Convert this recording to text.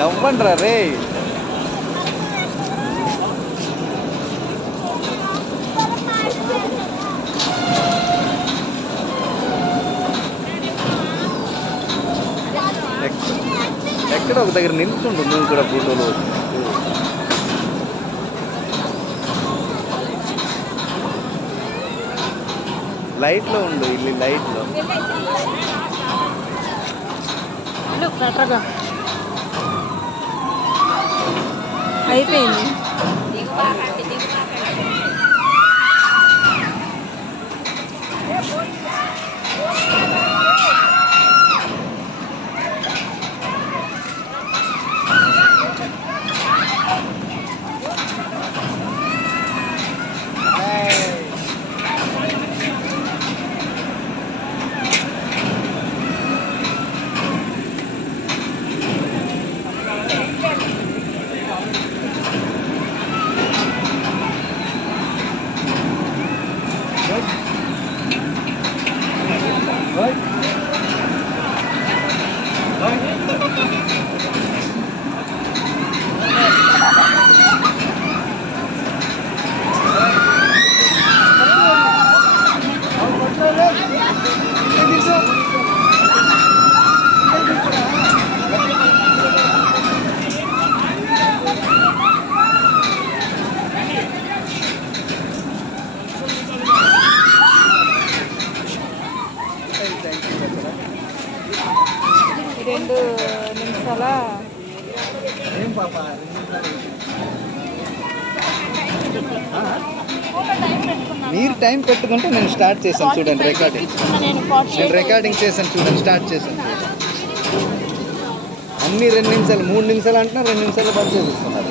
నవ్వండ్రా రే. ఎక్కడ ఒక దగ్గర నిల్చుండు నువ్వు కూడా ఫోటోలు. లైట్లో ఉండు, ఇల్లు లైట్లో. అయిపోయింది. రెండు నిమిషాల మీరు టైం పెట్టుకుంటే నేను స్టార్ట్ చేశాను చూడండి. నేను రికార్డింగ్ చేశాను చూడండి, స్టార్ట్ చేశాను. అన్ని 2 నిమిషాలు 3 నిమిషాలు అంటున్నా, 2 నిమిషాలు బంద్ చేస్తున్నారు.